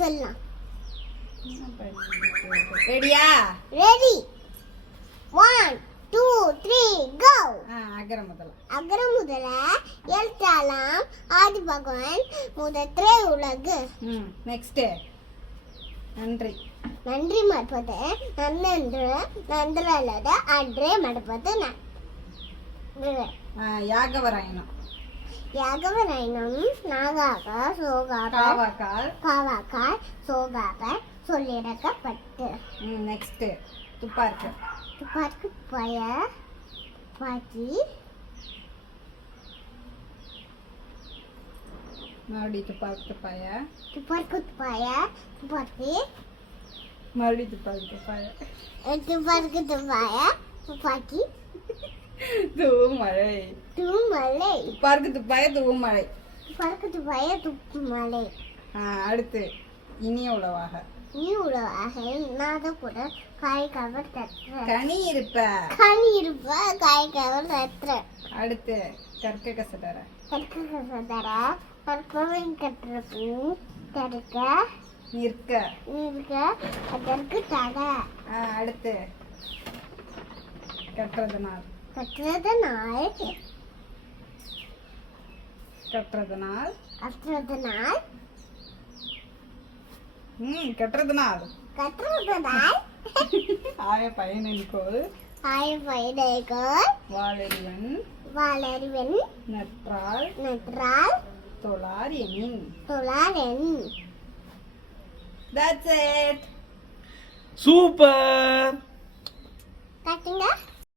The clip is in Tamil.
சொல்லலாம். ரெடியா? ரெடி. 1 2 3 கோ. அகர முதல. அகர முதல எழுத்தாலாம் ஆதி பகவான் முதற்றே உலகு. நெக்ஸ்ட் நன்றி. நன்றி மறப்பது நன்றென்று நன்றல்லது அன்றே மறப்பது நன்று. யாகவராயணம். யாகவராயணம் நாகாக சோகாக காவாக்கால் சோகாக சொல்லிடக்கப்பட்டு. நெக்ஸ்ட் துப்பார்க்கு. துப்பார்க்கு பய பாட்டி மறுபடியும் துப்பார்க்கு துப்பாய. துப்பார்க்கு துப்பாய துப்பாக்கி. மறுபடியும் துப்பார்க்கு துப்பாய. துப்பார்க்கு துப்பாய துப்பாக்கி. தூமழை. தூமழை. துப்பார்க்கு துப்பாய தூமழை. துப்பார்க்கு துப்பாய தூமழை. அடுத்து இனிய உளவாக. நீ உலவாக இன்னாத கூட காய் கவர் தற்ற. கனி இருப்ப. கனி இருப்ப காய் கவர் தற்ற. அடுத்து கற்க கசடர. கற்க கசடர கற்பவன் கற்றபு கற்க நிற்க. நிற்க அதற்கு தட. அடுத்து கற்றதனால். கற்றதனால். கற்றதனால். கற்றதனால். கற்றதனால். கற்றதனால். ஆய பயனிக்கோள். ஆய பயனிக்கோள். வாளறிவன். வாளறிவன். நற்றால். நற்றால். தொழார் எனின். தொழார் எனின். That's it. Super. கட்டுங்க.